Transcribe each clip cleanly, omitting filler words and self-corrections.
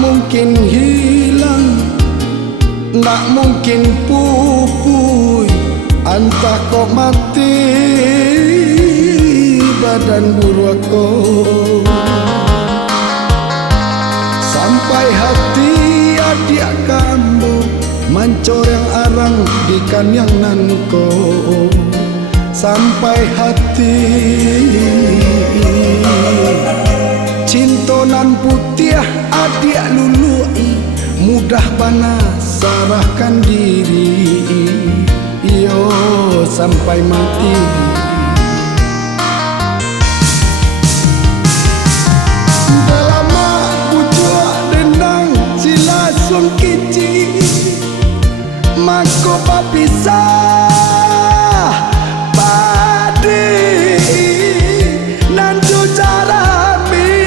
mungkin hilang, nggak mungkin pupui. Entah kok mati badan buruako, sampai hati adik kamu mencoreng arang di kanyanganku, sampai hati cintonan putih adik lului mudah panas sarahkan diri, yo sampai mati. Dalam ujua dendang sila sun kici mako papisah padi nandu carami.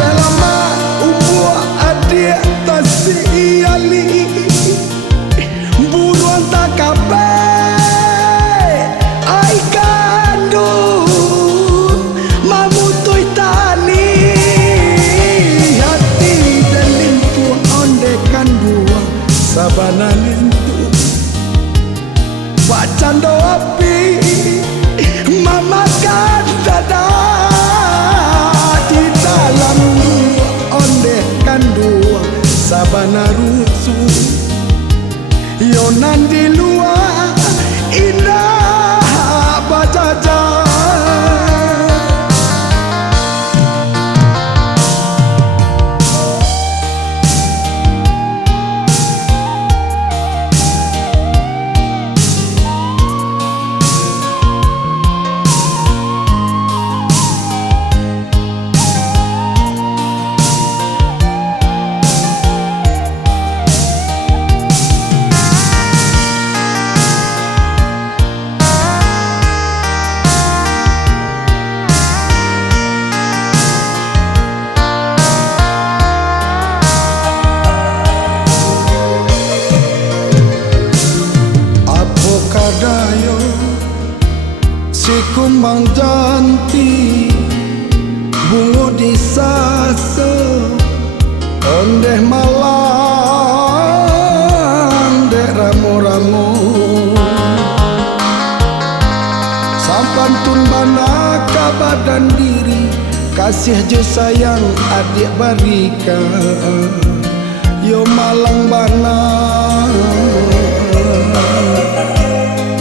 Dalam umur adik tasi ali buruan tak kape ai kandu mamutui tali hati dan lintu ondekan dua sabana lintu bacando api mama kan dada di dalam dua ondekan dua sabana rusu yonan di luar indah bajaja. Dayo si kumbang janti bungo di sasa ondeh malang dek ramu-ramu sampantun bana badan diri kasih je sayang adik barika yo malang bana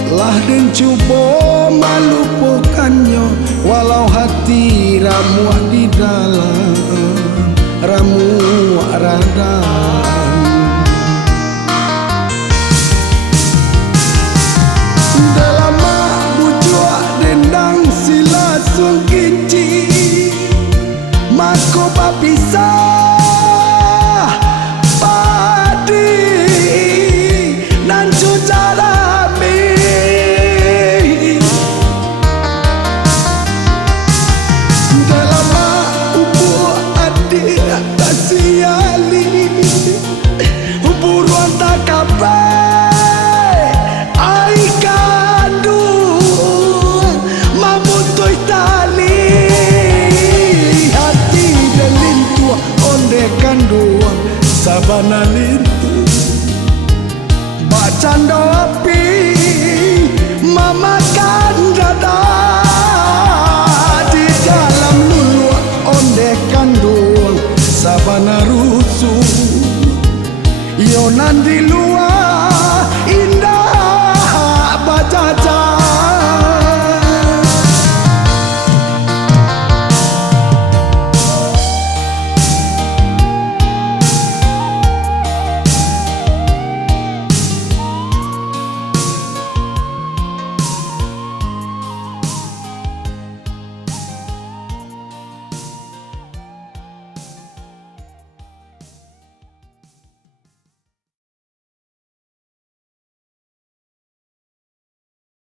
lah dan cuba melupakannya walau hati ramu di dalam ramu radang. Dalam bujuk dendang sila sun kici mako papisah padi nan cucara. Buruan tak kape ai kandu mamutui tali hati dan lintu ondekan dua sabana lintu bacando api mamakan dada di dalam lulu ondekan dua sabana rusuh yonan di luar